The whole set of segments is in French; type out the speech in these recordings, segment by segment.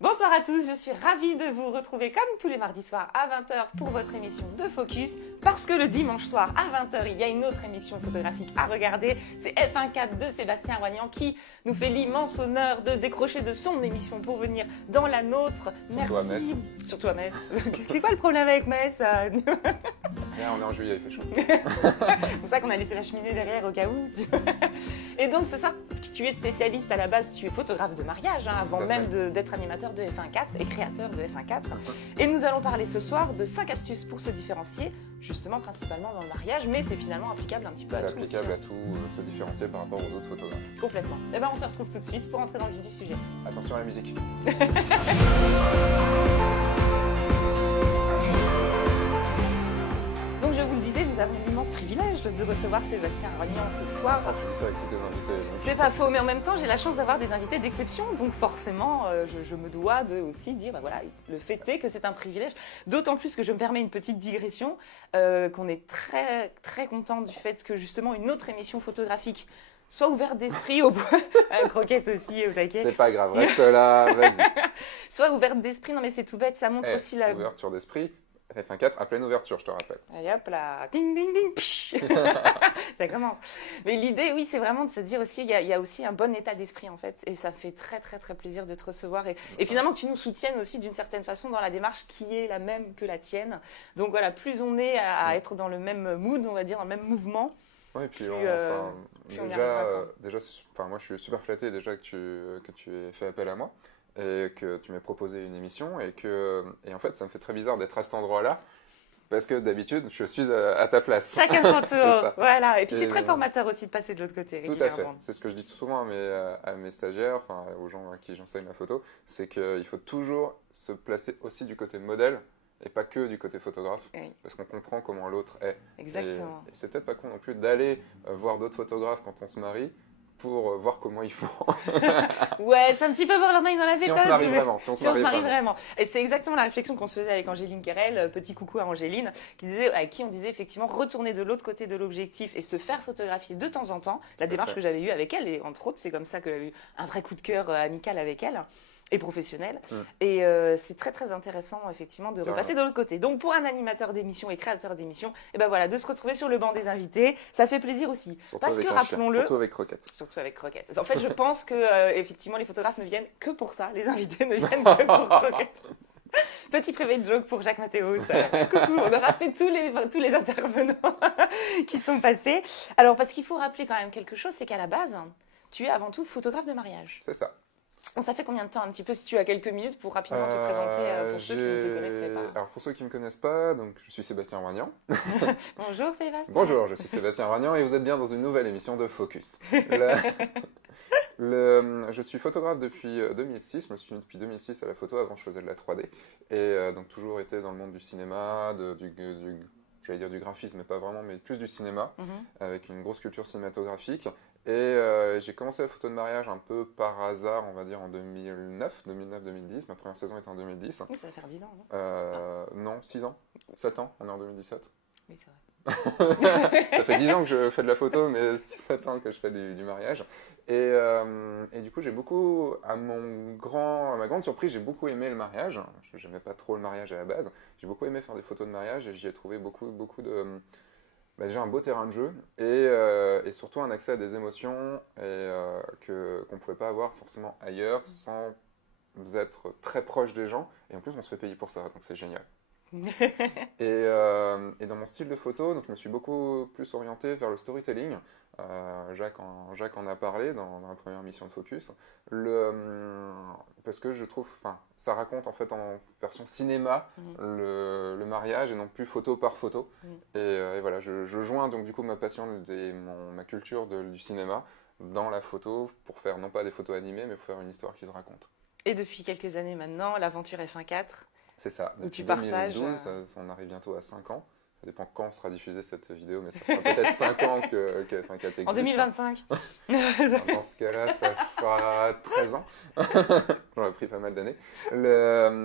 Bonsoir à tous, je suis ravie de vous retrouver comme tous les mardis soirs à 20h pour votre émission de Focus, parce que le dimanche soir à 20h, il y a une autre émission photographique à regarder, c'est F1.4 de Sébastien Roignan qui nous fait l'immense honneur de décrocher de son émission pour venir dans la nôtre. Surtout à Metz. Surtout à Metz. C'est quoi le problème avec Metz? On est en juillet, il fait chaud. C'est pour ça qu'on a laissé la cheminée derrière au cas où. Et donc c'est ça, tu es spécialiste à la base, tu es photographe de mariage, avant même d'être animateur de F1.4 et créateur de F1.4. Et nous allons parler ce soir de 5 astuces pour se différencier, justement principalement dans le mariage, mais c'est finalement applicable un petit peu à tout. C'est applicable à tout, se différencier par rapport aux autres photographes. Complètement. Et ben on se retrouve tout de suite pour entrer dans le vif du sujet. Attention à la musique. Donc je vous le disais, nous avons l'immense privilège de recevoir Sébastien Roignan ce soir. Tu dis ça avec tous tes invités. C'est pas faux, mais en même temps, j'ai la chance d'avoir des invités d'exception, donc forcément, je me dois de aussi dire, bah voilà, le fait est que c'est un privilège. D'autant plus que je me permets une petite digression, qu'on est très très content du fait que justement une autre émission photographique soit ouverte d'esprit au croquette aussi au taquet. C'est pas grave, reste là, vas-y. Soit ouverte d'esprit, non mais c'est tout bête, ça montre aussi la ouverture d'esprit. F1.4 à pleine ouverture, je te rappelle. Allez hop là, ding ding ding, ça commence. Mais l'idée, oui, c'est vraiment de se dire aussi, il y a aussi un bon état d'esprit en fait, et ça fait très très très plaisir de te recevoir et finalement que tu nous soutiennes aussi d'une certaine façon dans la démarche qui est la même que la tienne. Donc voilà, plus on est à être dans le même mood, on va dire, dans le même mouvement. Oui, et puis moi je suis super flatté déjà que tu aies fait appel à moi et que tu m'aies proposé une émission et en fait ça me fait très bizarre d'être à cet endroit-là parce que d'habitude je suis à ta place. Chacun son tour, voilà. Et puis c'est très formateur aussi de passer de l'autre côté régulièrement. Tout à fait, c'est ce que je dis souvent à mes stagiaires, aux gens à qui j'enseigne la photo, c'est qu'il faut toujours se placer aussi du côté modèle et pas que du côté photographe, oui. Parce qu'on comprend comment l'autre est. Exactement. Et c'est peut-être pas con non plus d'aller voir d'autres photographes quand on se marie pour voir comment ils font. Ouais, c'est un petit peu borderline dans la méthode. Si on se marie vraiment. Si on se marie vraiment. Et c'est exactement la réflexion qu'on se faisait avec Angéline Querel, petit coucou à Angéline, à qui on disait effectivement retourner de l'autre côté de l'objectif et se faire photographier de temps en temps. La démarche que j'avais eue avec elle, et entre autres, c'est comme ça que j'avais eu un vrai coup de cœur amical avec elle. Et professionnel. Et c'est très très intéressant effectivement de repasser de l'autre côté. Donc pour un animateur d'émission et créateur d'émission, et ben voilà, de se retrouver sur le banc des invités, ça fait plaisir aussi. Surtout parce que rappelons-le, surtout avec Croquette. Surtout avec Croquette. En fait, je pense que effectivement les photographes ne viennent que pour ça, les invités ne viennent que pour Croquette. Petit privé joke pour Jacques Mathéos. Coucou, on aura fait tous les intervenants qui sont passés. Alors parce qu'il faut rappeler quand même quelque chose, c'est qu'à la base, tu es avant tout photographe de mariage. C'est ça. Bon, ça fait combien de temps un petit peu, si tu as quelques minutes pour rapidement te présenter pour ceux qui ne te connaîtraient pas? Alors pour ceux qui ne me connaissent pas, donc, je suis Sébastien Roignan. Bonjour Sébastien. Bonjour, je suis Sébastien Roignan et vous êtes bien dans une nouvelle émission de Focus. Je suis photographe depuis 2006, je me suis mis depuis 2006 à la photo, avant je faisais de la 3D. Et donc toujours été dans le monde du cinéma, j'allais dire du graphisme, mais pas vraiment, mais plus du cinéma, avec une grosse culture cinématographique. Et j'ai commencé la photo de mariage un peu par hasard, on va dire en 2009-2010. Ma première saison était en 2010. Oui, ça va faire 10 ans, non? Non, 6 ans, 7 ans, on est en 2017. Oui, c'est vrai. Ça fait 10 ans que je fais de la photo, mais 7 ans que je fais du mariage. Et du coup, à ma grande surprise, j'ai beaucoup aimé le mariage. Je n'aimais pas trop le mariage à la base. J'ai beaucoup aimé faire des photos de mariage et j'y ai trouvé beaucoup de... déjà un beau terrain de jeu et surtout un accès à des émotions qu'on ne pouvait pas avoir forcément ailleurs sans être très proche des gens. Et en plus, on se fait payer pour ça, donc c'est génial. Et dans mon style de photo, donc je me suis beaucoup plus orienté vers le storytelling. Jacques en a parlé dans la première mission de Focus. Parce que je trouve, ça raconte en fait en version cinéma le mariage et non plus photo par photo. Et voilà, je joins donc du coup ma passion et ma culture du cinéma dans la photo pour faire non pas des photos animées mais pour faire une histoire qui se raconte. Et depuis quelques années maintenant, l'aventure F1.4. C'est ça, depuis tu partages, 2012, on arrive bientôt à 5 ans. Ça dépend quand sera diffusée cette vidéo, mais ça fera peut-être 5 ans que F1.4 existe. En 2025. Dans ce cas-là, ça fera 13 ans. J'en ai pris pas mal d'années.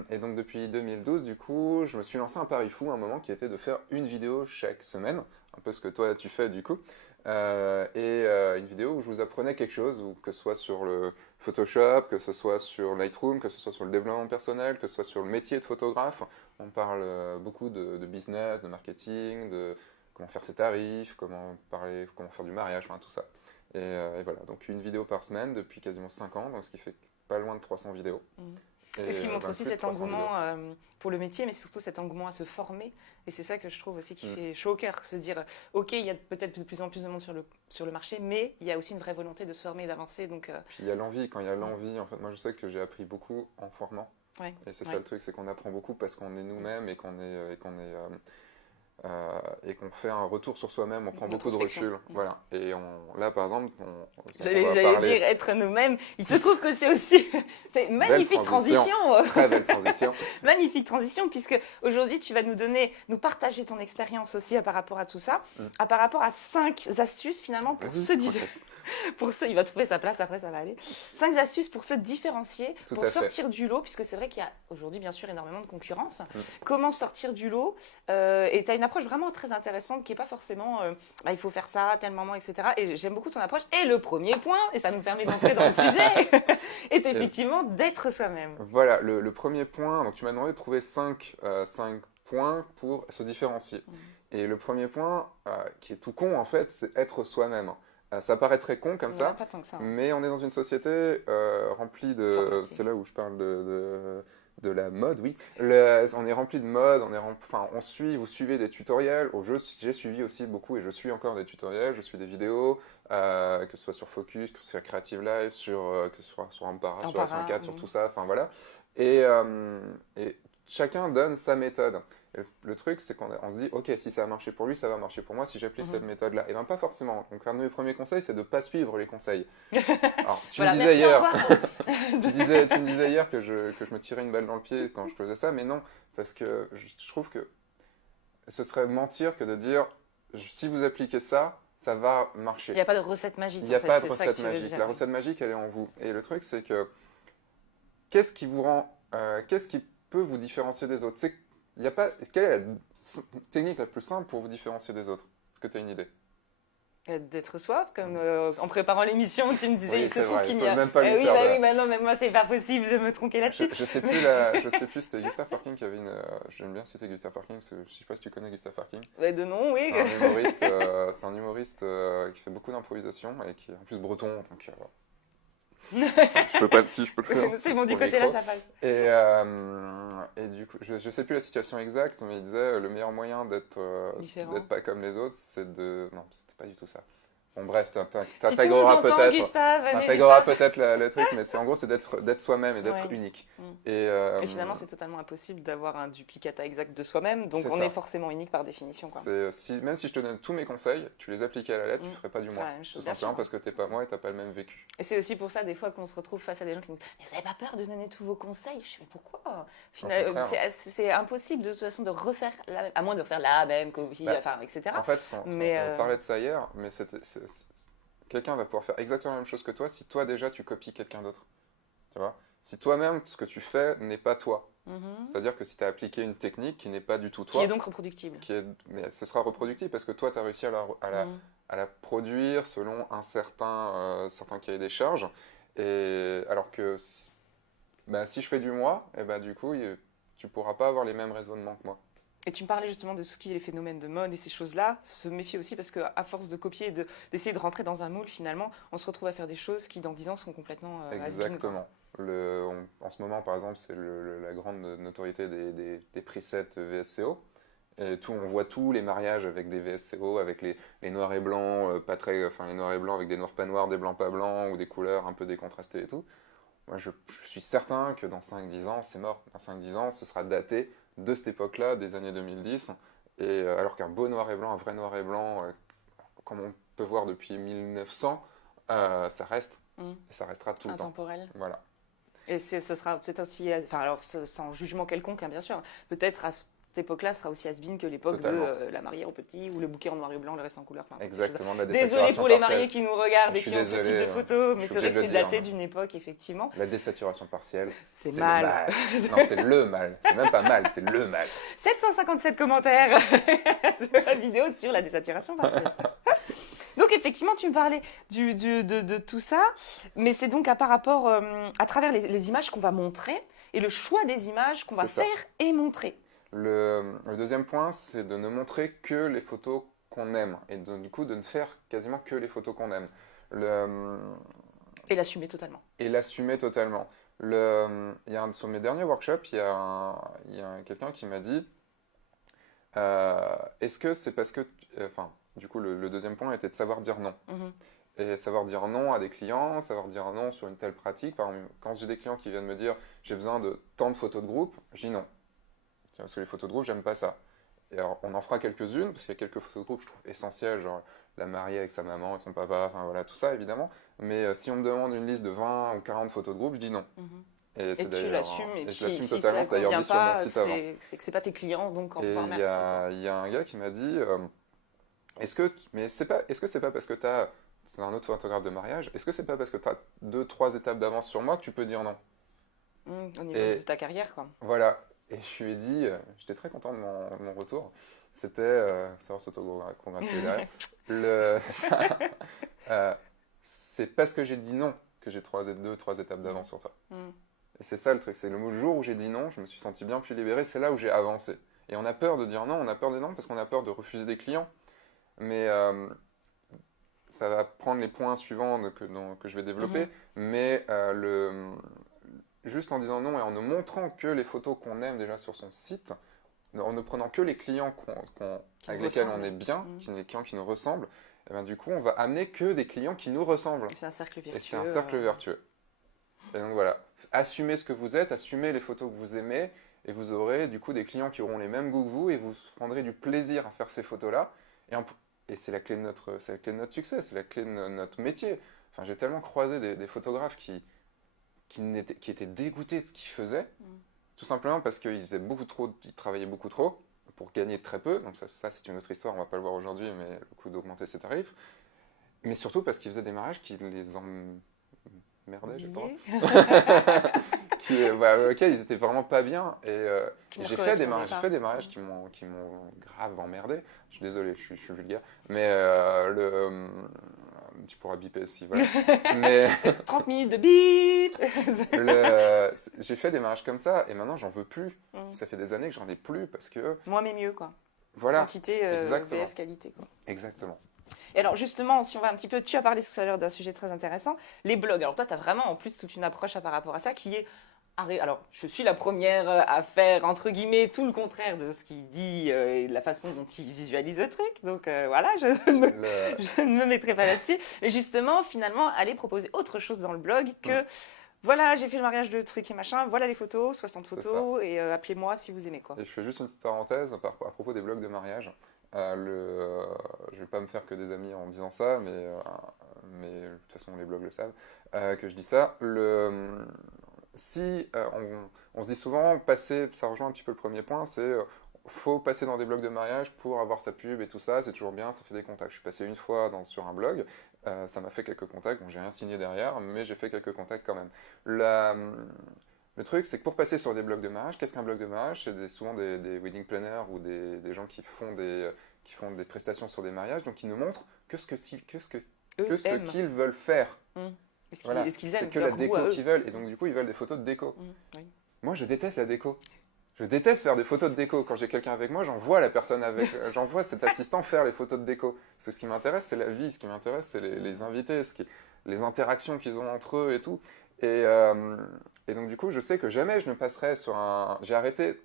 Et donc depuis 2012, du coup, je me suis lancé un pari fou, un moment qui était de faire une vidéo chaque semaine, un peu ce que toi tu fais du coup. Une vidéo où je vous apprenais quelque chose, ou que ce soit sur le Photoshop, que ce soit sur Lightroom, que ce soit sur le développement personnel, que ce soit sur le métier de photographe. On parle beaucoup de business, de marketing, de comment faire ses tarifs, comment faire du mariage, enfin tout ça. Et voilà, donc une vidéo par semaine depuis quasiment 5 ans, donc ce qui fait pas loin de 300 vidéos. Et ce qui montre aussi plus de cet 300 engouement vidéos. pour le métier, mais surtout cet engouement à se former. Et c'est ça que je trouve aussi qui fait chaud au cœur, se dire, ok, il y a peut-être de plus en plus de monde sur le marché, mais il y a aussi une vraie volonté de se former et d'avancer. Donc, Puis il y a l'envie, quand il y a l'envie, en fait, moi je sais que j'ai appris beaucoup en formant. ouais, Et c'est ça le truc, c'est qu'on apprend beaucoup parce qu'on est nous-mêmes et qu'on fait un retour sur soi-même, on prend beaucoup de recul. Voilà. Et là, par exemple, j'allais dire être nous-mêmes. Il se trouve que c'est aussi c'est une magnifique transition. Très belle transition. Magnifique transition, puisque aujourd'hui, tu vas nous partager ton expérience aussi par rapport à tout ça, par rapport à 5 astuces finalement pour il va trouver sa place, après ça va aller. 5 astuces pour se différencier, pour sortir du lot, puisque c'est vrai qu'il y a aujourd'hui bien sûr énormément de concurrence. Comment sortir du lot et tu as une approche vraiment très intéressante qui n'est pas forcément il faut faire ça à tel moment, etc. Et j'aime beaucoup ton approche. Et le premier point, et ça nous permet d'entrer dans le sujet, est effectivement d'être soi-même. Voilà, le premier point, donc tu m'as demandé de trouver 5 points pour se différencier. Et le premier point, qui est tout con en fait, c'est être soi-même. Ça paraît très con comme ça, pas tant que ça, mais on est dans une société remplie de... C'est là où je parle de la mode, oui. On est rempli de mode, vous suivez des tutoriels. J'ai suivi aussi beaucoup, et je suis encore des tutoriels, je suis des vidéos, que ce soit sur Focus, que ce soit Creative Live, que ce soit sur Ampara, sur F1.4, sur tout ça, enfin voilà. Et chacun donne sa méthode. Et le truc, c'est qu'on se dit, ok, si ça a marché pour lui, ça va marcher pour moi si j'applique cette méthode-là. Et bien, pas forcément. Donc, un de mes premiers conseils, c'est de ne pas suivre les conseils. Alors, tu me disais hier que je me tirais une balle dans le pied quand je faisais ça, mais non, parce que je trouve que ce serait mentir que de dire, si vous appliquez ça, ça va marcher. Il n'y a pas de recette magique. Il n'y a pas de recette magique. La recette magique, elle est en vous. Et le truc, c'est que qu'est-ce qui peut vous différencier des autres? Quelle est la technique la plus simple pour vous différencier des autres? Est-ce que tu as une idée? D'être soi, comme en préparant l'émission, tu me disais, oui, il se trouve qu'il n'y a... même pas lui faire non, mais moi, c'est pas possible de me tronquer là-dessus. Je sais plus, c'était Gustav Parking qui avait une... J'aime bien citer Gustav Parking, je sais pas si tu connais Gustav Parking. De nom, oui. C'est un humoriste qui fait beaucoup d'improvisation et qui est en plus breton, donc... je peux pas dessus, je peux le faire. C'est bon, du côté là, ça passe. Et du coup, je sais plus la situation exacte, mais il disait le meilleur moyen d'être pas comme les autres, c'est de... Non, c'était pas du tout ça. Bon bref, t'intégreras peut-être le truc, mais en gros c'est d'être soi-même et d'être unique. Et finalement c'est totalement impossible d'avoir un duplicata exact de soi-même, donc on est forcément unique par définition. Quoi. Même si je te donne tous mes conseils, tu les appliquais à la lettre, tu ferais pas du moi. Tout simplement parce que t'es pas moi et t'as pas le même vécu. Et c'est aussi pour ça des fois qu'on se retrouve face à des gens qui nous disent « Mais vous avez pas peur de donner tous vos conseils ?» Je dis « Mais pourquoi ?» C'est impossible de toute façon de refaire, à moins de refaire la même copie, etc. En fait, on parlait de ça hier, mais quelqu'un va pouvoir faire exactement la même chose que toi si toi déjà tu copies quelqu'un d'autre. Tu vois ? Si toi-même, ce que tu fais n'est pas toi. C'est-à-dire que si tu as appliqué une technique qui n'est pas du tout toi... Qui est donc reproductible. Mais ce sera reproductible parce que toi, tu as réussi à la produire selon un certain cahier des charges. Et alors que si je fais du moi, du coup, tu ne pourras pas avoir les mêmes raisonnements que moi. Et tu me parlais justement de tout ce qui est les phénomènes de mode et ces choses-là, se méfier aussi parce qu'à force de copier et d'essayer de rentrer dans un moule, finalement, on se retrouve à faire des choses qui, dans 10 ans, sont complètement Exactement. En ce moment, par exemple, c'est la grande notoriété des presets VSCO. Et on voit tous les mariages avec des VSCO, avec les noirs et blancs, les noirs et blancs avec des noirs pas noirs, des blancs pas blancs, ou des couleurs un peu décontrastées et tout. Moi, je suis certain que dans 5-10 ans, c'est mort. Dans 5-10 ans, ce sera daté de cette époque-là, des années 2010, alors qu'un beau noir et blanc, un vrai noir et blanc, comme on peut voir depuis 1900, ça reste, et ça restera tout le temps. Intemporel. Voilà. Et ce sera peut-être aussi, sans jugement quelconque, bien sûr, peut-être à cette époque-là sera aussi has-been que l'époque de la mariée au petit ou le bouquet en noir et blanc, le reste en couleur. Exactement, la désaturation. Désolé pour les mariés qui nous regardent et qui ont ce type de photos, mais c'est vrai que c'est daté d'une époque, effectivement. La désaturation partielle, c'est mal. Non, c'est le mal. C'est même pas mal, c'est le mal. 757 commentaires sur la vidéo sur la désaturation partielle. Donc effectivement, tu me parlais de tout ça, mais c'est donc par rapport à travers les images qu'on va montrer et le choix des images qu'on va C'est ça. faire et montrer. Le deuxième point, c'est de ne montrer que les photos qu'on aime et du coup de ne faire quasiment que les photos qu'on aime. Le, Et l'assumer totalement. et l'assumer totalement. Sur mes derniers workshops, il y a quelqu'un qui m'a dit est-ce que c'est parce que. Enfin, du coup, le deuxième point était de savoir dire non. Mhm. Et savoir dire non à des clients, savoir dire non sur une telle pratique. Par exemple, quand j'ai des clients qui viennent me dire j'ai besoin de tant de photos de groupe, je dis non. Parce que les photos de groupe, j'aime pas ça. Et alors, on en fera quelques-unes, parce qu'il y a quelques photos de groupe que je trouve essentielles, genre la mariée avec sa maman et son papa, enfin voilà, tout ça évidemment. Mais si on me demande une liste de 20 ou 40 photos de groupe, je dis non. Mhm. Et c'est Et tu d'ailleurs, l'assumes, et et je puis l'assume si totalement, ça c'est d'ailleurs convient dit sur mon pas, site avant. c'est que c'est pas tes clients, donc au Et revoir, il y merci. Quoi. il y a un gars qui m'a dit mais est-ce que c'est pas parce que c'est un autre photographe de mariage, est-ce que c'est pas parce que tu as 2-3 étapes d'avance sur moi que tu peux dire non? Au niveau Et de ta carrière, quoi. voilà. Et je lui ai dit, j'étais très content de mon retour. C'était, savoir s'auto-congratuler derrière. C'est ça. C'est parce que j'ai dit non que j'ai 2-3 étapes d'avance sur toi. Mm. Et c'est ça le truc, c'est le jour où j'ai dit non, je me suis senti bien plus libéré, c'est là où j'ai avancé. Et on a peur de dire non, on a peur des non parce qu'on a peur de refuser des clients. Mais ça va prendre les points suivants que je vais développer. Mhm. Mais juste en disant non et en ne montrant que les photos qu'on aime déjà sur son site, en ne prenant que les clients avec lesquels on est bien, les clients qui nous ressemblent, et ben, du coup, on va amener que des clients qui nous ressemblent. C'est un cercle vertueux. Et c'est un cercle vertueux. Et donc voilà, assumez ce que vous êtes, assumez les photos que vous aimez, et vous aurez du coup des clients qui auront les mêmes goûts que vous, et vous prendrez du plaisir à faire ces photos-là. Et c'est la clé de notre succès, c'est la clé de notre métier. Enfin, j'ai tellement croisé des photographes qui étaient dégoûtés de ce qu'ils faisaient, tout simplement parce qu'ils ils travaillaient beaucoup trop pour gagner très peu. Donc ça c'est une autre histoire, on va pas le voir aujourd'hui, mais le coup d'augmenter ses tarifs. Mais surtout parce qu'ils faisaient des mariages qui les emmerdaient, j'ai pas. Ils étaient vraiment pas bien. Et j'ai fait des mariages qui m'ont grave emmerdé. Je suis désolé, je suis vulgaire. Mais tu pourras biper si voilà. Mais 30 minutes de bip. j'ai fait des mariages comme ça et maintenant j'en veux plus. Ça fait des années que j'en ai plus parce que Moins mais mieux, quoi. voilà. Quantité vs qualité, quoi. Exactement. Et alors justement, si on va un petit peu, tu as parlé tout à l'heure d'un sujet très intéressant, les blogs. Alors toi, tu as vraiment en plus toute une approche par rapport à ça qui est... Alors, je suis la première à faire, entre guillemets, tout le contraire de ce qu'il dit et de la façon dont il visualise le truc. Donc voilà, je ne me mettrai pas là-dessus. Mais justement, finalement, aller proposer autre chose dans le blog que... Voilà, j'ai fait le mariage de trucs et machin, voilà les photos, 60 photos, et appelez-moi si vous aimez, quoi. Et je fais juste une petite parenthèse à propos des blogs de mariage. Je vais pas me faire que des amis en disant ça, mais de toute façon les blogs le savent, que je dis ça. On se dit souvent, ça rejoint un petit peu le premier point, c'est faut passer dans des blogs de mariage pour avoir sa pub et tout ça, c'est toujours bien, ça fait des contacts. Je suis passé une fois sur un blog, ça m'a fait quelques contacts, bon j'ai rien signé derrière, mais j'ai fait quelques contacts quand même. Le truc, c'est que pour passer sur des blogs de mariage, qu'est-ce qu'un blog de mariage? C'est souvent des wedding planners ou des gens qui font des prestations sur des mariages, donc ils nous montrent que ce qu'ils veulent faire. Est-ce qu'ils aiment c'est que la déco qu'ils veulent, et donc du coup ils veulent des photos de déco. Oui. Moi je déteste la déco. Je déteste faire des photos de déco. Quand j'ai quelqu'un avec moi, j'envoie la personne j'envoie cet assistant faire les photos de déco. Parce que ce qui m'intéresse, c'est la vie, ce qui m'intéresse, c'est les invités, les interactions qu'ils ont entre eux et tout. Et donc du coup, je sais que jamais je ne passerai sur un... J'ai arrêté,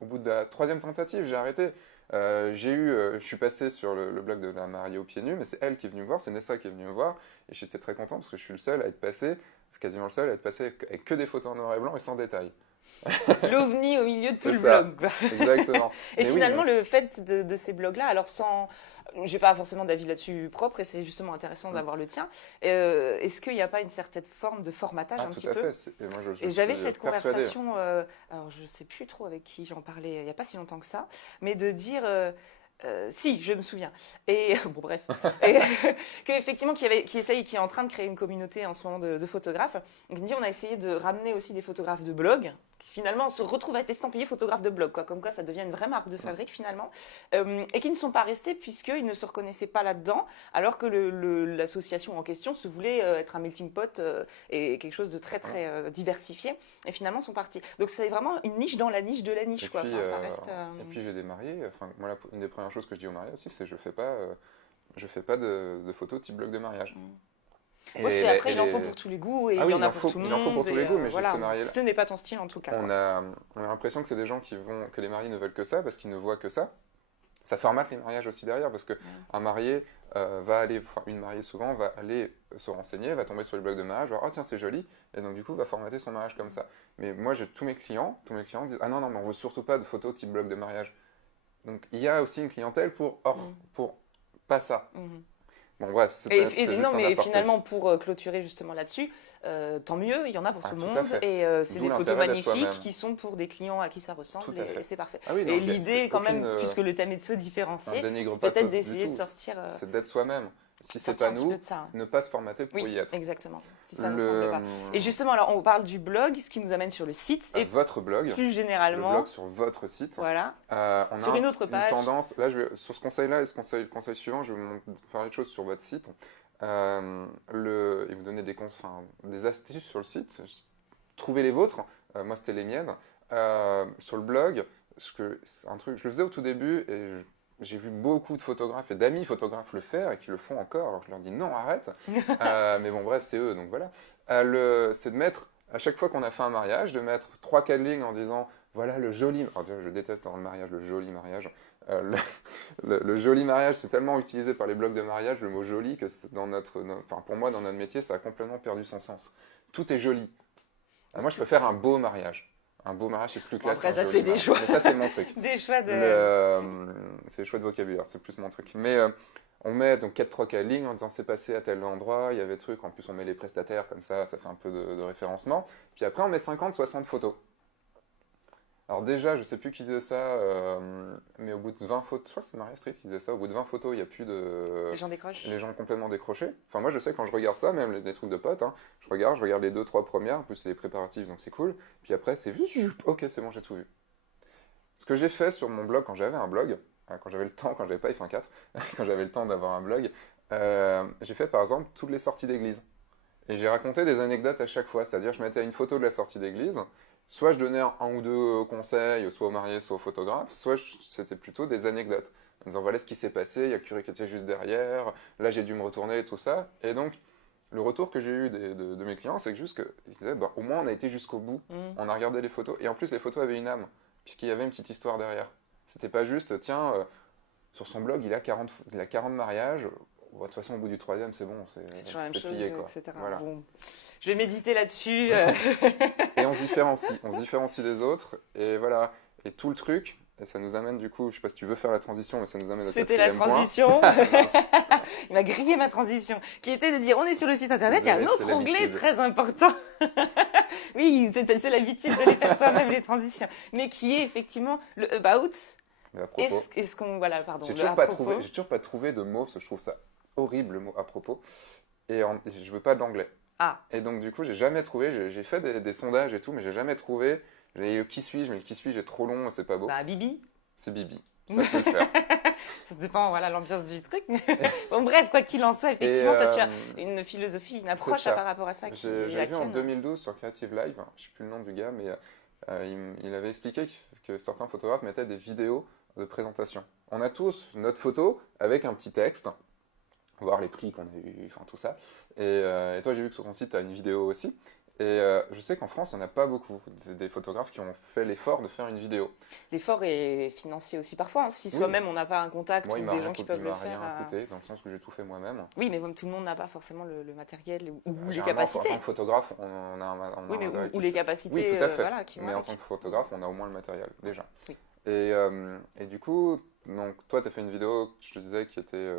au bout de la 3e tentative, j'ai arrêté. Je suis passé sur le blog de la mariée aux pieds nus, mais c'est elle qui est venue me voir, c'est Nessa qui est venue me voir, et j'étais très content parce que je suis le seul à être passé, quasiment le seul à être passé avec que des photos en noir et blanc et sans détail. L'ovni au milieu de tout le ça. blog. Exactement. Et mais finalement, le fait de ces blogs-là, alors je n'ai pas forcément d'avis là-dessus propre, et c'est justement intéressant d'avoir le tien. Est-ce qu'il n'y a pas une certaine forme de formatage un petit peu? Tout à fait. Et moi, et j'avais cette conversation, alors je ne sais plus trop avec qui j'en parlais il n'y a pas si longtemps que ça, mais de dire... si, je me souviens. Et bon, bref. Qu'effectivement, qui est en train de créer une communauté en ce moment de photographes. Donc, on a essayé de ramener aussi des photographes de blog finalement se retrouvent à être estampillés photographes de blog, quoi, comme quoi ça devient une vraie marque de fabrique finalement, et qui ne sont pas restés puisqu'ils ne se reconnaissaient pas là-dedans, alors que l'association en question se voulait être un melting pot et quelque chose de très très diversifié, et finalement sont partis. Donc c'est vraiment une niche dans la niche de la niche, quoi. Puis, Enfin, ça reste. et puis j'ai des mariés. Enfin, moi, une des premières choses que je dis aux mariés aussi, c'est je fais pas de photos type blog de mariage. Moi, après, il en faut pour tous les goûts et il y en a pour tout le monde. Il en faut pour tous les goûts, mais voilà, ces mariés-là. ce n'est pas ton style en tout cas. On a l'impression que c'est des gens que les mariés ne veulent que ça parce qu'ils ne voient que ça. Ça formate les mariages aussi derrière parce que un marié une mariée souvent va aller se renseigner, va tomber sur le blog de mariage, va dire, oh tiens c'est joli, et donc du coup va formater son mariage comme ça. Mais moi tous mes clients disent, ah non mais on veut surtout pas de photos type blog de mariage. Donc il y a aussi une clientèle pour pas ça. Bon bref, c'était juste non, un mais aparté. finalement, pour clôturer justement là-dessus, tant mieux, il y en a pour tout le monde. Et c'est D'où des photos l'intérêt d'être magnifiques soi-même. qui sont pour des clients à qui ça ressemble et c'est parfait. Ah oui, non, et l'idée, quand aucune, même, puisque le thème est de se différencier, dénigre c'est pas peut-être du d'essayer de tout. sortir. C'est d'être soi-même. Si c'est sortir pas un petit nous, peu de ça. ne pas se formater pour y être. Exactement. Si ça ne nous semble pas. Et justement, alors on parle du blog, ce qui nous amène sur le site et votre blog, plus généralement le blog sur votre site. Voilà. On sur a une autre page. Une tendance. Là, sur ce conseil-là et le conseil suivant, je vais vous parler de choses sur votre site. Et vous donner des astuces sur le site. Trouvez les vôtres. Moi, c'était les miennes. Sur le blog, c'est un truc. Je le faisais au tout début et j'ai vu beaucoup de photographes et d'amis photographes le faire et qui le font encore. Alors je leur dis non, arrête. Mais bon, bref, c'est eux, donc voilà. C'est de mettre, à chaque fois qu'on a fait un mariage, de mettre 3-4 lignes en disant voilà le joli. Alors, je déteste dans le mariage le joli mariage. Le joli mariage, c'est tellement utilisé par les blogs de mariage, le mot joli, que pour moi, dans notre métier, ça a complètement perdu son sens. Tout est joli. Alors, moi, je préfère un beau mariage. Un beau mariage, c'est plus classe. Après, ça, c'est des choix. Mais ça, c'est mon truc. Des choix de. C'est des choix de vocabulaire, c'est plus mon truc. Mais on met donc 4-3-4 lignes en disant c'est passé à tel endroit, il y avait truc. En plus, on met les prestataires comme ça fait un peu de référencement. Puis après, on met 50-60 photos. Alors déjà, je sais plus qui disait ça, mais au bout de 20 photos, je crois que c'est Maria Street qui disait ça, au bout de 20 photos, il n'y a plus de... Les gens décrochent. Les gens complètement décrochés. Enfin, moi, je sais, quand je regarde ça, même des trucs de potes, hein, je regarde les 2-3 premières, en plus, c'est les préparatifs, donc c'est cool. Puis après, c'est ok, c'est bon, j'ai tout vu. Ce que j'ai fait sur mon blog, quand j'avais un blog, quand j'avais le temps, quand j'avais pas iPhone 4, quand j'avais le temps d'avoir un blog, j'ai fait, par exemple, toutes les sorties d'église. Et j'ai raconté des anecdotes à chaque fois, c'est-à-dire, je mettais une photo de la sortie d'église. Soit je donnais un ou deux conseils, soit aux mariés, soit aux photographes, soit c'était plutôt des anecdotes. En disant voilà ce qui s'est passé, il y a le curé qui était juste derrière, là j'ai dû me retourner et tout ça. Et donc, le retour que j'ai eu de mes clients, c'est que juste qu'ils disaient bah, au moins on a été jusqu'au bout, on a regardé les photos. Et en plus, les photos avaient une âme, puisqu'il y avait une petite histoire derrière. C'était pas juste tiens, sur son blog il a 40 mariages. De toute façon, au bout du 3e, c'est bon, c'est toujours la même chose, plié, quoi. etc. Voilà. Bon. Je vais méditer là-dessus. Et on se différencie des autres, et voilà. Et tout le truc, et ça nous amène du coup, je sais pas si tu veux faire la transition, mais ça nous amène au C'était la transition. Il m'a grillé ma transition, qui était de dire on est sur le site internet, il y a un autre onglet très important. Oui, c'est l'habitude de les faire toi-même, les transitions. Mais qui est effectivement le about. Mais à propos, est-ce qu'on. Voilà, pardon. j'ai toujours pas trouvé de mot, parce que je trouve ça horrible le mot à propos, et je veux pas de l'anglais. Ah. Et donc du coup, j'ai jamais trouvé, j'ai fait des sondages et tout, mais j'ai jamais trouvé. J'ai qui suis-je, mais le qui suis-je est trop long, c'est pas beau. Bah, Bibi. C'est Bibi, ça peut le faire. Ça dépend, voilà, l'ambiance du truc. Bon, bref, quoi qu'il en soit, effectivement, toi, tu as une philosophie, une approche par rapport à ça qui est J'ai vu en 2012 sur Creative Live, je sais plus le nom du gars, mais il avait expliqué que certains photographes mettaient des vidéos de présentation. On a tous notre photo avec un petit texte, voir les prix qu'on a eu, enfin tout ça. Et toi, j'ai vu que sur ton site, tu as une vidéo aussi. Et je sais qu'en France, il n'y en a pas beaucoup des photographes qui ont fait l'effort de faire une vidéo. L'effort est financier aussi parfois. Hein. Si soi-même, on n'a pas un contact ou des gens qui peuvent le faire. Il m'a rien coûté, dans le sens que j'ai tout fait moi-même. Oui, mais tout le monde n'a pas forcément le matériel ou les capacités. En tant que photographe, on a un matériel. Ou les capacités. Oui, tout à fait. Voilà, mais en tant que photographe, on a au moins le matériel, déjà. Oui. Et du coup, donc, toi, tu as fait une vidéo, je te disais, qui était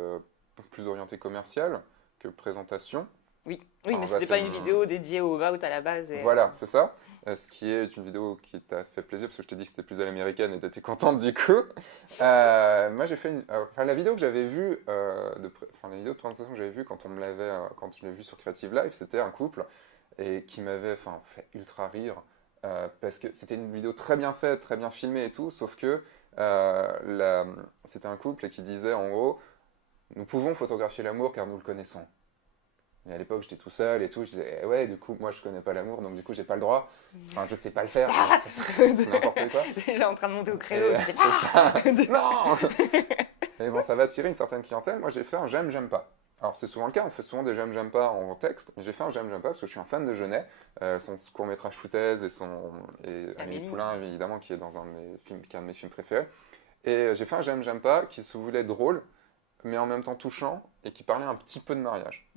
plus orientée commerciale que présentation. Oui, mais ce n'était pas une vidéo dédiée au About à la base. Voilà, c'est ça. Ce qui est une vidéo qui t'a fait plaisir, parce que je t'ai dit que c'était plus à l'américaine et tu étais contente du coup. Moi, j'ai fait la vidéo que j'avais vue, la vidéo de présentation que j'avais vue quand je l'ai vue sur Creative Live, c'était un couple et qui m'avait fait ultra rire. parce que c'était une vidéo très bien faite, très bien filmée et tout, sauf que c'était un couple qui disait en gros, nous pouvons photographier l'amour car nous le connaissons. Et à l'époque, j'étais tout seul et tout, je disais, ouais, du coup, moi je connais pas l'amour, donc du coup, j'ai pas le droit. Enfin, je sais pas le faire, c'est n'importe quoi. Déjà en train de monter au créneau, Et, tu sais, c'est ça. Non. Mais bon, ça va attirer une certaine clientèle. Moi, j'ai fait un j'aime pas. Alors, c'est souvent le cas, on fait souvent des j'aime pas en texte, mais j'ai fait un j'aime pas parce que je suis un fan de Jeunet, son court-métrage Foutaise et Amélie Poulain, évidemment, qui est dans un de mes films, qui est un de mes films préférés. Et j'ai fait un j'aime pas qui se voulait drôle, mais en même temps touchant, et qui parlait un petit peu de mariage.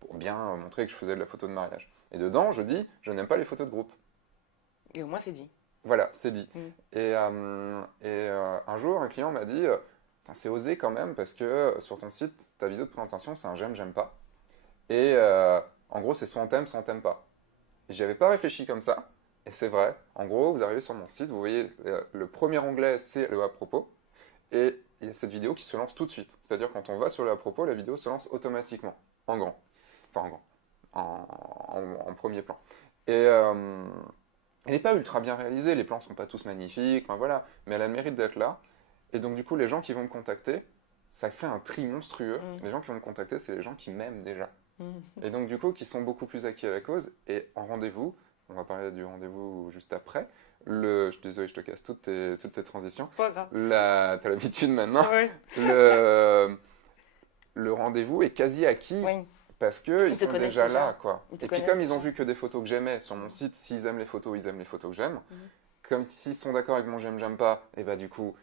Pour bien montrer que je faisais de la photo de mariage. Et dedans, je dis, je n'aime pas les photos de groupe. Et au moins, c'est dit. Voilà, c'est dit. Et un jour, un client m'a dit, c'est osé quand même, parce que sur ton site, ta vidéo de présentation, c'est un j'aime pas. Et en gros, c'est soit on t'aime, soit on t'aime pas. Et j'y avais pas réfléchi comme ça, et c'est vrai. En gros, vous arrivez sur mon site, vous voyez, le premier onglet, c'est le à propos, et il y a cette vidéo qui se lance tout de suite. C'est-à-dire, quand on va sur le à propos, la vidéo se lance automatiquement, en grand. Enfin, en grand. En premier plan. Et elle n'est pas ultra bien réalisée, les plans sont pas tous magnifiques, enfin voilà, mais elle a le mérite d'être là. Et donc du coup, les gens qui vont me contacter, ça fait un tri monstrueux. Les gens qui vont me contacter, c'est les gens qui m'aiment déjà. Et donc du coup, qui sont beaucoup plus acquis à la cause. Et en rendez-vous, on va parler du rendez-vous juste après. Je suis désolé, je te casse toutes tes transitions. Pas grave. T'as l'habitude maintenant. Oui. Le rendez-vous est quasi acquis. Oui. Parce qu'ils sont déjà là, quoi. Et puis comme ils ont vu que des photos que j'aimais sur mon site, s'ils aiment les photos, ils aiment les photos que j'aime. Comme s'ils sont d'accord avec mon j'aime pas, et bah du coup,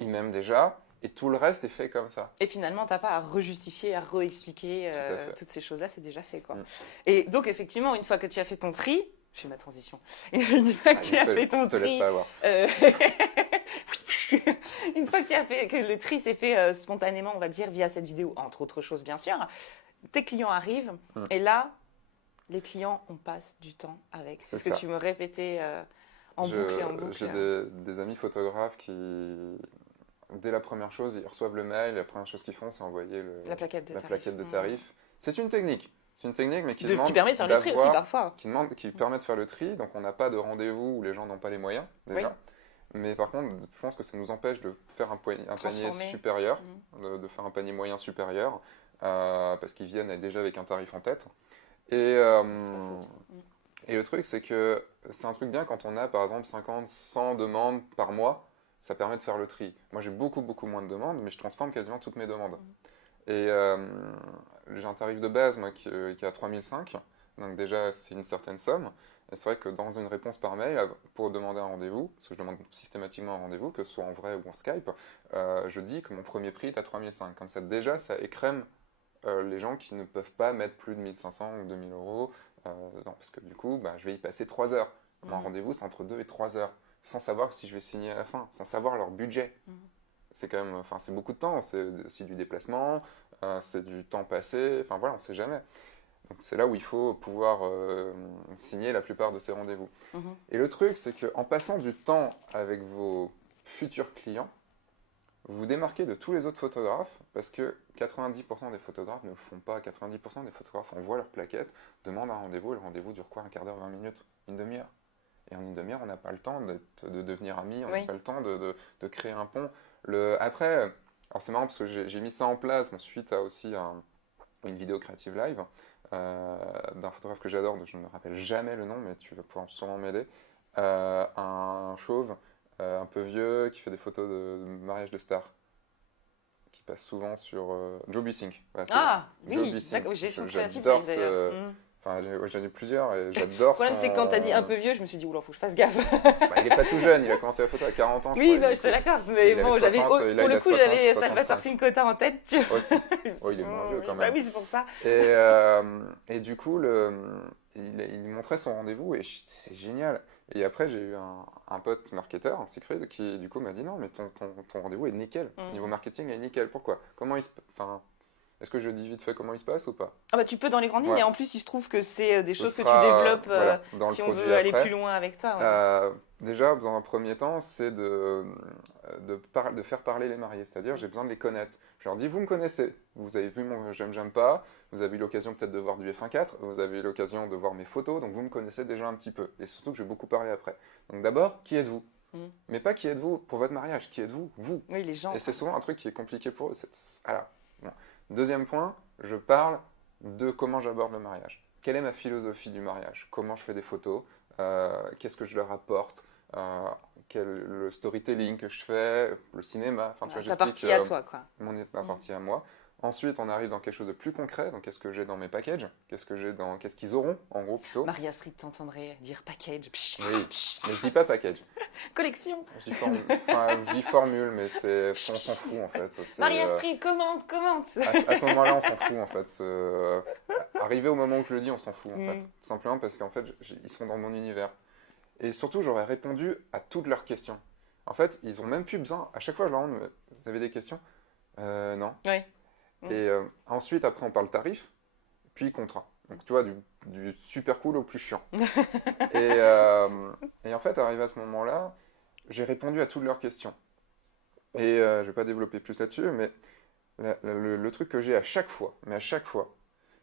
ils m'aiment déjà. Et tout le reste est fait comme ça. Et finalement, t'as pas à rejustifier, à réexpliquer toutes ces choses-là, c'est déjà fait, quoi. Mm. Et donc, effectivement, une fois que tu as fait ton tri, je fais ma transition. Une fois que tu as fait ton te laisse tri, pas avoir. une fois que tu as fait que le tri s'est fait spontanément, on va dire, via cette vidéo, entre autres choses, bien sûr. Tes clients arrivent, et là, les clients, on passe du temps avec. C'est ce que tu me répétais en boucle et en boucle. J'ai des amis photographes qui, dès la première chose, ils reçoivent le mail, la première chose qu'ils font, c'est envoyer la plaquette de tarif. C'est une technique. C'est une technique, mais qui permet de faire le tri aussi parfois. Qui permet de faire le tri, donc on n'a pas de rendez-vous où les gens n'ont pas les moyens, déjà. Oui. Mais par contre, je pense que ça nous empêche de faire un panier supérieur, de faire un panier moyen supérieur, parce qu'ils viennent déjà avec un tarif en tête. Et le truc, c'est que c'est un truc bien quand on a, par exemple, 50, 100 demandes par mois, ça permet de faire le tri. Moi, j'ai beaucoup moins de demandes, mais je transforme quasiment toutes mes demandes. Et j'ai un tarif de base, moi, qui est à 3005, donc déjà, c'est une certaine somme. Et c'est vrai que dans une réponse par mail, pour demander un rendez-vous, parce que je demande systématiquement un rendez-vous, que ce soit en vrai ou en Skype, je dis que mon premier prix est à 3005. Comme ça, déjà, ça écrème les gens qui ne peuvent pas mettre plus de 1500 ou 2000 euros, parce que du coup, je vais y passer 3 heures. Mon rendez-vous, c'est entre 2 et 3 heures, sans savoir si je vais signer à la fin, sans savoir leur budget. C'est quand même, c'est beaucoup de temps, c'est aussi du déplacement, c'est du temps passé, enfin voilà, on ne sait jamais. Donc c'est là où il faut pouvoir signer la plupart de ces rendez-vous. Et le truc, c'est qu'en passant du temps avec vos futurs clients, vous vous démarquez de tous les autres photographes, parce que 90% des photographes ne le font pas. 90% des photographes envoient leur plaquette, demandent un rendez-vous, et le rendez-vous dure quoi? Un quart d'heure, 20 minutes, une demi-heure. Et en une demi-heure, on n'a pas le temps de devenir amis, on n'a pas le temps de créer un pont. Après, alors c'est marrant parce que j'ai mis ça en place, suite à aussi une vidéo Creative Live d'un photographe que j'adore, je ne me rappelle jamais le nom, mais tu vas pouvoir sûrement m'aider. Un chauve, un peu vieux, qui fait des photos de mariage de stars, qui passe souvent sur Joe Bussink. Voilà, oui, d'accord, j'ai son Creative Live d'ailleurs. Enfin, j'en ai plusieurs et j'adore. Le problème, c'est que quand t'as dit un peu vieux, je me suis dit, oula, faut que je fasse gaffe. Il est pas tout jeune, il a commencé la photo à 40 ans. Oui, je te l'accorde. Mais bon, pour le coup, j'avais Salvatore Cincotta en tête. Tu vois. Aussi. Oh, il est moins vieux quand même. Oui, c'est pour ça. Et du coup, il montrait son rendez-vous et c'est génial. Et après, j'ai eu un pote marketeur, un Siegfried, qui du coup m'a dit non, mais ton rendez-vous est nickel. Niveau marketing, il est nickel. Pourquoi? Est-ce que je dis vite fait comment il se passe ou pas? Ah bah tu peux dans les grandes lignes, Ouais. et en plus il se trouve que c'est des Ce choses que tu sera, développes voilà, dans le si on produit veut aller après. plus loin avec toi. Ouais. Déjà, dans un premier temps, c'est de faire parler les mariés, c'est-à-dire j'ai besoin de les connaître. Je leur dis, vous me connaissez, vous avez vu mon j'aime pas, vous avez eu l'occasion peut-être de voir du F1.4, vous avez eu l'occasion de voir mes photos, donc vous me connaissez déjà un petit peu. Et surtout que je vais beaucoup parler après. Donc d'abord, qui êtes-vous? Mais pas qui êtes-vous pour votre mariage, qui êtes-vous? Vous. Oui, les gens. Et c'est souvent un truc qui est compliqué pour eux. Voilà. Bon. Deuxième point, je parle de comment j'aborde le mariage. Quelle est ma philosophie du mariage? Comment je fais des photos? Qu'est-ce que je leur apporte? Le storytelling que je fais? Le cinéma? Enfin, tu vois, Ta j'explique partie à toi, quoi. ma partie à moi. Ensuite, on arrive dans quelque chose de plus concret. Donc, qu'est-ce que j'ai dans mes packages? Qu'est-ce qu'ils auront, en gros, plutôt? Maria Street t'entendrait dire package. Psh, Oui, psh. mais je dis pas package. Collection. Je dis formule, mais on s'en fout, en fait. Maria Street, commente. À ce moment-là, on s'en fout en fait. Arrivé au moment où je le dis, on s'en fout en fait. Tout simplement parce qu'en fait, ils sont dans mon univers. Et surtout, j'aurais répondu à toutes leurs questions. En fait, ils ont même plus besoin. À chaque fois, je leur demande, vous avez des questions? Non. Ouais. Et ensuite, après, on parle tarif, puis contrat. Donc, tu vois, du super cool au plus chiant. Et en fait, arrivé à ce moment-là, j'ai répondu à toutes leurs questions. Et je vais pas développer plus là-dessus, mais le truc que j'ai à chaque fois,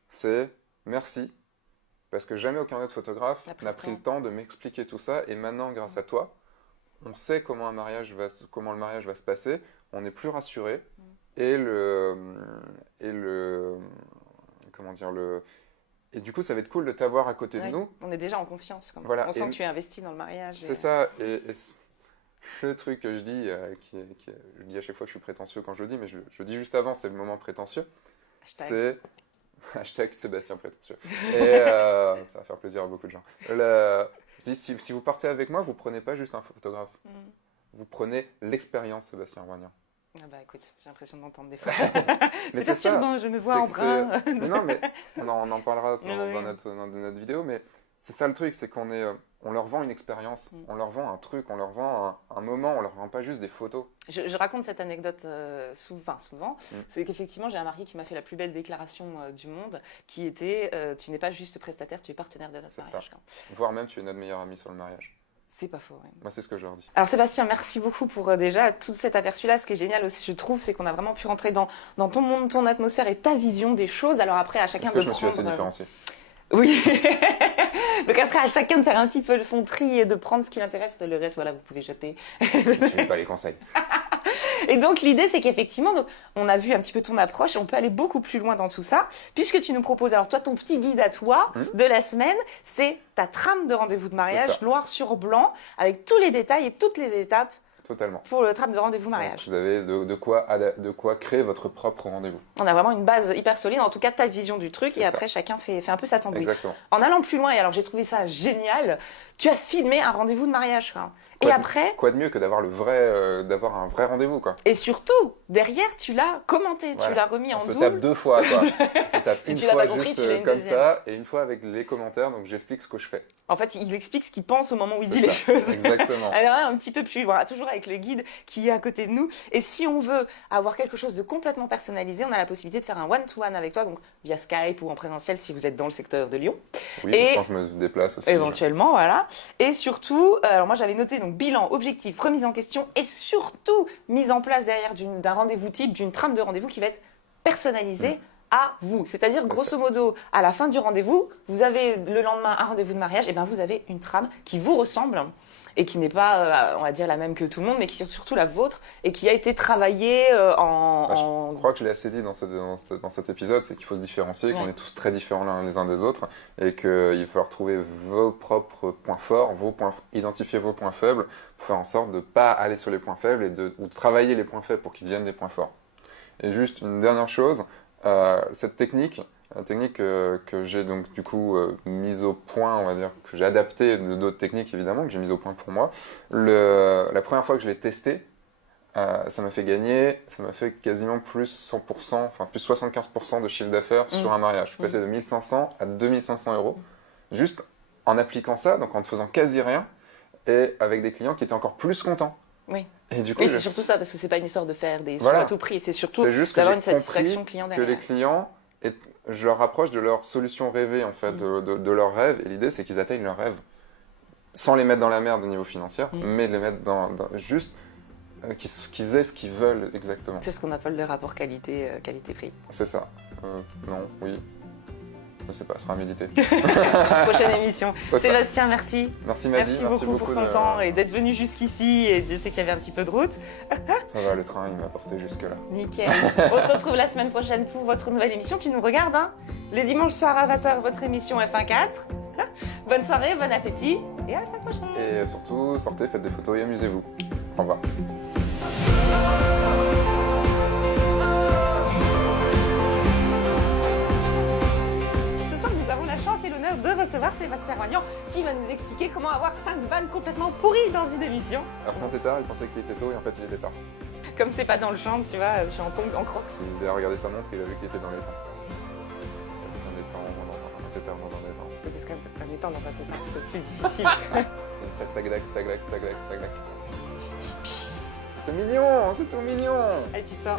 c'est merci, parce que jamais aucun autre photographe n'a pris le temps de m'expliquer tout ça, et maintenant, grâce à toi, on sait comment le mariage va se passer, on est plus rassuré, et du coup, ça va être cool de t'avoir à côté de nous. On est déjà en confiance. Voilà. On sent que tu es investi dans le mariage. C'est ça, et le truc que je dis, je dis à chaque fois que je suis prétentieux quand je le dis, mais je le dis juste avant, c'est le moment prétentieux. C'est hashtag Sébastien prétentieux. Et ça va faire plaisir à beaucoup de gens. Je dis, si vous partez avec moi, vous prenez pas juste un photographe. Vous prenez l'expérience Sébastien Roignan. Ah bah écoute, j'ai l'impression de m'entendre des fois. Mais c'est perturbant, je me vois en brun. Non, mais on en parlera dans notre vidéo, mais c'est ça le truc, c'est on leur vend une expérience, on leur vend un truc, on leur vend un moment, on leur vend pas juste des photos. Je raconte cette anecdote souvent. C'est qu'effectivement, j'ai un mari qui m'a fait la plus belle déclaration du monde, qui était tu n'es pas juste prestataire, tu es partenaire de notre mariage. Voire même, tu es notre meilleur ami sur le mariage. C'est pas faux. Ouais. Moi, c'est ce que je leur dis. Alors Sébastien, merci beaucoup pour déjà tout cet aperçu-là. Ce qui est génial aussi, je trouve, c'est qu'on a vraiment pu rentrer dans ton monde, ton atmosphère et ta vision des choses. Alors après, à chacun de prendre... Est-ce que je me suis assez différencié? Oui. Donc après, à chacun de faire un petit peu son tri et de prendre ce qui l'intéresse. Le reste, voilà, vous pouvez jeter. Je ne suis pas les conseils. Et donc l'idée, c'est qu'effectivement, on a vu un petit peu ton approche, on peut aller beaucoup plus loin dans tout ça, puisque tu nous proposes, alors toi, ton petit guide à toi de la semaine, c'est ta trame de rendez-vous de mariage, noir sur blanc, avec tous les détails et toutes les étapes. Totalement. Pour le trame de rendez-vous mariage. Donc, vous avez de quoi créer votre propre rendez-vous. On a vraiment une base hyper solide, en tout cas ta vision du truc, et après chacun fait un peu sa tambouille. Exactement. En allant plus loin, et alors j'ai trouvé ça génial, tu as filmé un rendez-vous de mariage. Et après... Quoi de mieux que d'avoir un vrai rendez-vous, quoi. Et surtout, derrière, tu l'as commenté, tu l'as remis en double. On se tape 2 fois, quoi. On se tape si une tu l'as fois pas compris, juste tu l'as une comme deuxième. ça, et une fois avec les commentaires, donc j'explique ce que je fais. En fait, il explique ce qu'il pense au moment où il dit les choses. Exactement. Alors là, un petit peu plus, voilà, toujours avec le guide qui est à côté de nous. Et si on veut avoir quelque chose de complètement personnalisé, on a la possibilité de faire un one-to-one avec toi, donc via Skype ou en présentiel si vous êtes dans le secteur de Lyon. Oui, et quand je me déplace aussi. Éventuellement, voilà. Et surtout, alors moi j'avais noté donc bilan, objectif, remise en question et surtout mise en place derrière d'un rendez-vous type, d'une trame de rendez-vous qui va être personnalisée à vous. C'est-à-dire, grosso modo, à la fin du rendez-vous, vous avez le lendemain un rendez-vous de mariage, et bien vous avez une trame qui vous ressemble et qui n'est pas, on va dire, la même que tout le monde, mais qui est surtout la vôtre et qui a été travaillée Je crois que je l'ai assez dit dans cet épisode, c'est qu'il faut se différencier, qu'on est tous très différents les uns des autres et qu'il va falloir trouver vos propres points forts, identifier vos points faibles pour faire en sorte de ne pas aller sur les points faibles ou de travailler les points faibles pour qu'ils deviennent des points forts. Et juste une dernière chose, cette technique, la technique que j'ai donc du coup mise au point, on va dire, que j'ai adaptée de d'autres techniques évidemment, que j'ai mise au point pour moi. La première fois que je l'ai testée, ça m'a fait quasiment plus 100%, enfin plus 75% de chiffre d'affaires sur un mariage. Je suis passé de 1500 à 2500 euros, juste en appliquant ça, donc en ne faisant quasi rien, et avec des clients qui étaient encore plus contents. Oui. Et du coup, Et c'est surtout ça, parce que c'est pas une histoire de faire des sous Voilà. à tout prix, c'est surtout c'est juste que d'avoir j'ai une satisfaction compris client que derrière. les clients, je leur rapproche de leur solution rêvée, en fait, de leur rêve. Et l'idée, c'est qu'ils atteignent leur rêve sans les mettre dans la merde au niveau financier, mais les mettre juste qu'ils aient ce qu'ils veulent exactement. C'est ce qu'on appelle le rapport qualité-prix. C'est ça. Non, oui. Je sais pas, ce sera à méditer. Prochaine émission. C'est ça. Sébastien, merci. Merci Maddy, Merci beaucoup pour ton temps et d'être venu jusqu'ici. Et Dieu sait qu'il y avait un petit peu de route. Ça va, le train, il m'a porté jusque-là. Nickel. On se retrouve la semaine prochaine pour votre nouvelle émission. Tu nous regardes, hein? Les dimanches soirs à 20h, votre émission F1.4. Bonne soirée, bon appétit et à la semaine prochaine. Et surtout, sortez, faites des photos et amusez-vous. Au revoir. Ce soir, nous avons la chance et l'honneur de recevoir Sébastien Roignan qui va nous expliquer comment avoir 5 vannes complètement pourries dans une émission. Arsène était tard, il pensait qu'il était tôt et en fait il était tard. Comme c'est pas dans le champ, tu vois, je suis en tongs, en crocs. Il a regardé sa montre, il a vu qu'il était dans les temps. Parce qu'un étang dans un tétard dans un étang. Parce qu'un étant dans un tétard, c'est plus difficile. C'est une phrase taglac, taglac, taglac, taglac. C'est mignon, c'est tout mignon. Allez, tu sors.